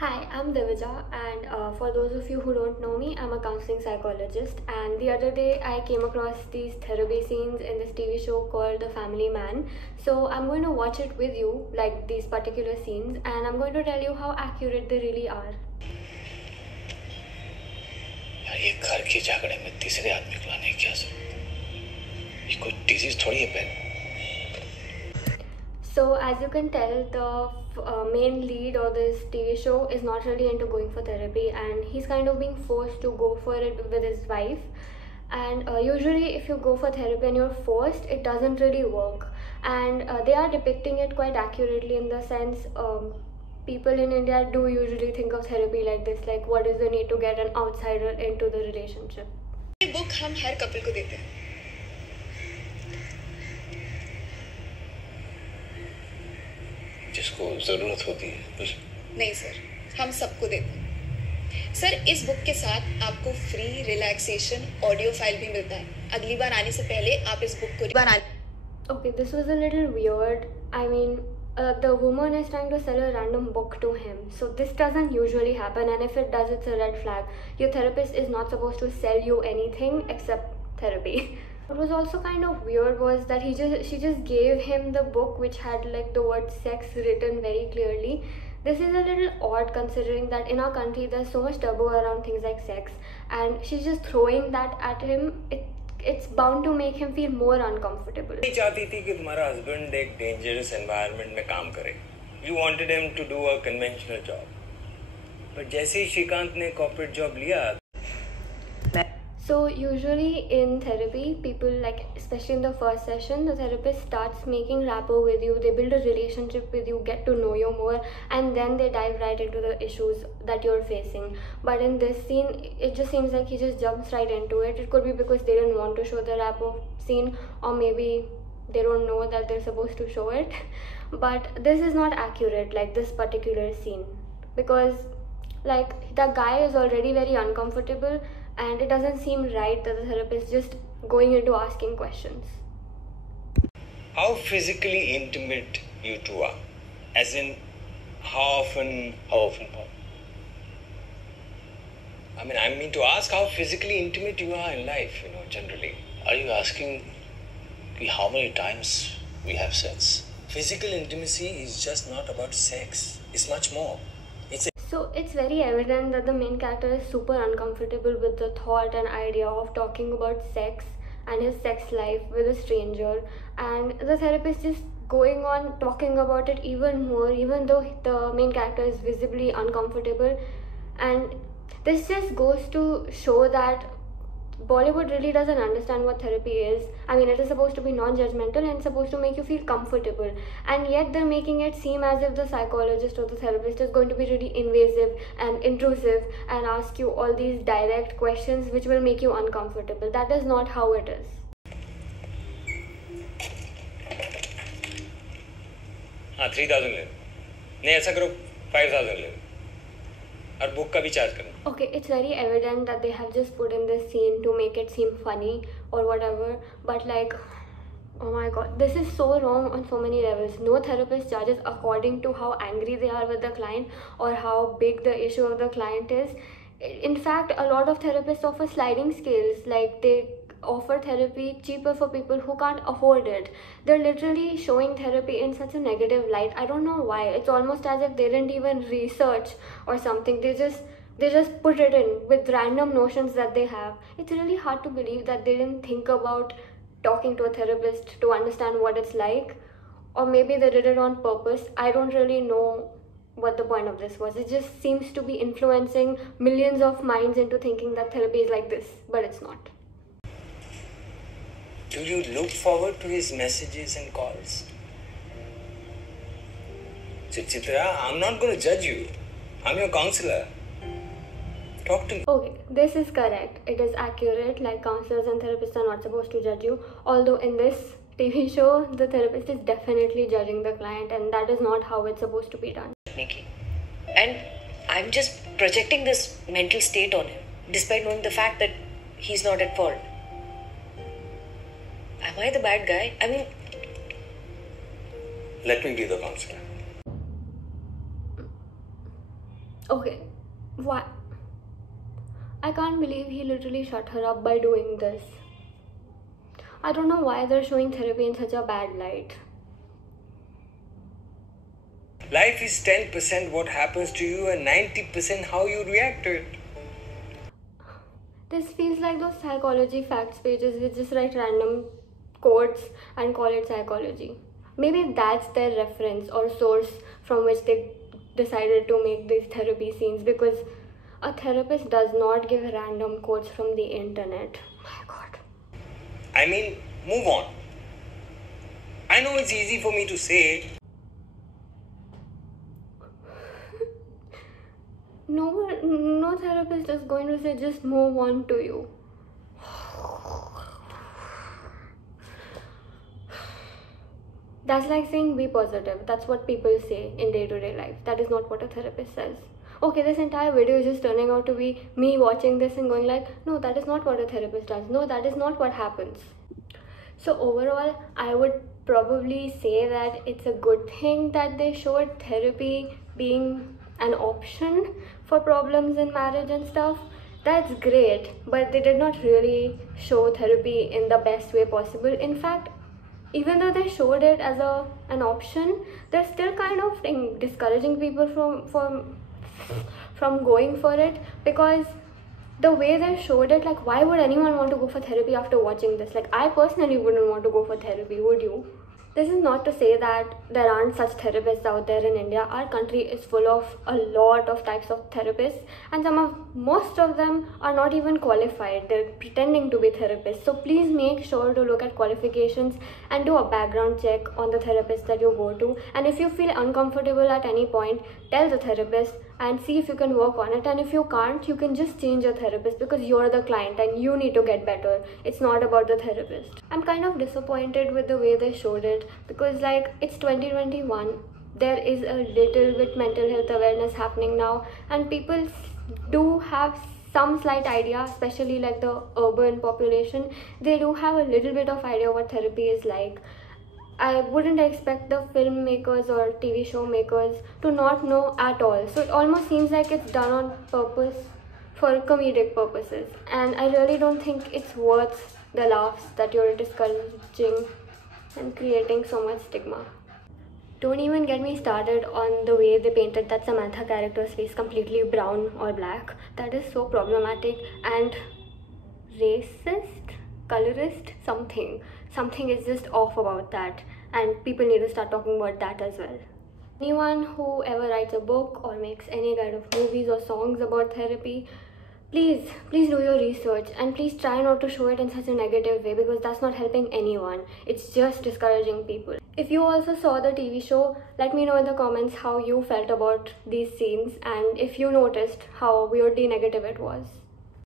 Hi, I'm Divija, and for those of you who don't know me, I'm a counseling psychologist. And the other day, I came across these therapy scenes in this TV show called The Family Man. So, I'm going to watch it with you, like these particular scenes, and I'm going to tell you how accurate they really are. यार ये घर के झगड़े में तीसरे आदमी को लाने की क्या जरूरत? ये कोई डिजीज थोड़ी है बहन. So, as you can tell, the main lead of this TV show is not really into going for therapy, and he's kind of being forced to go for it with his wife. And usually, if you go for therapy and you're forced, it doesn't really work. And they are depicting it quite accurately in the sense people in India do usually think of therapy like this, like what is the need to get an outsider into the relationship. ये book हम हर couple को देते हैं. जिसको जरूरत होती है. नहीं सर, हम सबको देते हैं. सर, इस बुक के साथ आपको फ्री रिलैक्सेशन ऑडियो फाइल भी मिलता है. अगली बार आने से पहले आप इस बुक को Okay, this was a little weird. I mean, the woman is trying to sell a random book to him. So this doesn't usually happen, and if it does, it's a red flag. Your therapist is not supposed to sell you anything except therapy. What was also kind of weird was that she just gave him the book which had like the word sex written very clearly. This is a little odd considering that in our country there's so much taboo around things like sex, and she's just throwing that at him. It's bound to make him feel more uncomfortable. नहीं चाहती थी कि तुम्हारा husband एक dangerous environment में काम करे. You wanted him to do a conventional job. पर जैसे ही श्रीकांत ने कॉर्पोरेट जॉब लिया. So usually in therapy, people like, especially in the first session, the therapist starts making rapport with you. They build a relationship with you, get to know you more, and then they dive right into the issues that you're facing. But in this scene, it just seems like he just jumps right into it. It could be because they didn't want to show the rapport scene, or maybe they don't know that they're supposed to show it. But this is not accurate, like this particular scene, because like the guy is already very uncomfortable, and it doesn't seem right that the therapist just going into asking questions. How physically intimate you two are? As in, how often? How often? I mean, I mean to ask how physically intimate you are in life, generally. Are you asking how many times we have sex? Physical intimacy is just not about sex. It's much more. So it's very evident that the main character is super uncomfortable with the thought and idea of talking about sex and his sex life with a stranger, and the therapist is going on talking about it even more, even though the main character is visibly uncomfortable. And this just goes to show that Bollywood really doesn't understand what therapy is. I mean, it is supposed to be non-judgmental and supposed to make you feel comfortable, and yet they're making it seem as if the psychologist or the therapist is going to be really invasive and intrusive and ask you all these direct questions which will make you uncomfortable. That is not how it is. हाँ 3,000 ले. नहीं ऐसा करो 5,000 ले. और book का भी charge करो. Okay, it's very evident that they have just put in this scene to make it seem funny or whatever, but like, oh my god, this is so wrong on so many levels. No therapist judges according to how angry they are with the client or how big the issue of the client is. In fact, a lot of therapists offer sliding scales, like they offer therapy cheaper for people who can't afford it. They're literally showing therapy in such a negative light. I don't know why. It's almost as if they didn't even research or something. They just put it in with random notions that they have. It's really hard to believe that they didn't think about talking to a therapist to understand what it's like, or maybe they did it on purpose. I don't really know what the point of this was. It just seems to be influencing millions of minds into thinking that therapy is like this, but it's not. Do you look forward to his messages and calls? Chitra, I'm not going to judge you. I'm your counselor. Talk to me. Okay, this is correct. It is accurate. Like, counselors and therapists are not supposed to judge you. Although in this TV show, the therapist is definitely judging the client, and that is not how it's supposed to be done. Nikki. And I'm just projecting this mental state on him, despite knowing the fact that he's not at fault. Am I the bad guy? I mean... Let me be the counselor. Okay, why? I can't believe he literally shut her up by doing this. I don't know why they're showing therapy in such a bad light. Life is 10% what happens to you and 90% how you react to it. This feels like those psychology facts pages which just write random quotes and call it psychology. Maybe that's their reference or source from which they decided to make these therapy scenes, because a therapist does not give random quotes from the internet. My god. I mean, move on. I know it's easy for me to say. No therapist is going to say just move on to you. That's like saying be positive. That's what people say in day-to-day life. That is not what a therapist says. Okay, this entire video is just turning out to be me watching this and going like, no, that is not what a therapist does. No, that is not what happens. So overall, I would probably say that it's a good thing that they showed therapy being an option for problems in marriage and stuff. That's great, but they did not really show therapy in the best way possible. In fact, even though they showed it as an option, they're still kind of discouraging people from going for it, because the way they showed it, like, why would anyone want to go for therapy after watching this? Like, I personally wouldn't want to go for therapy, would you? This is not to say that there aren't such therapists out there in India. Our country is full of a lot of types of therapists, and most of them are not even qualified. They're pretending to be therapists. So please make sure to look at qualifications and do a background check on the therapist that you go to. And if you feel uncomfortable at any point, tell the therapist and see if you can work on it. And if you can't, you can just change your therapist, because you're the client and you need to get better. It's not about the therapist. I'm kind of disappointed with the way they showed it, because like, it's 2021. There is a little bit mental health awareness happening now, and people do have some slight idea, especially like the urban population. They do have a little bit of idea what therapy is like. I wouldn't expect the filmmakers or TV show makers to not know at all. So it almost seems like it's done on purpose for comedic purposes. And I really don't think it's worth the laughs that you're discouraging and creating so much stigma. Don't even get me started on the way they painted that Samantha character's face completely brown or black. That is so problematic and racist, colorist, something is just off about that, and people need to start talking about that as well. Anyone who ever writes a book or makes any kind of movies or songs about therapy, please do your research, and please try not to show it in such a negative way, because that's not helping anyone. It's just discouraging people. If you also saw the TV show, let me know in the comments how you felt about these scenes and if you noticed how weirdly negative it was.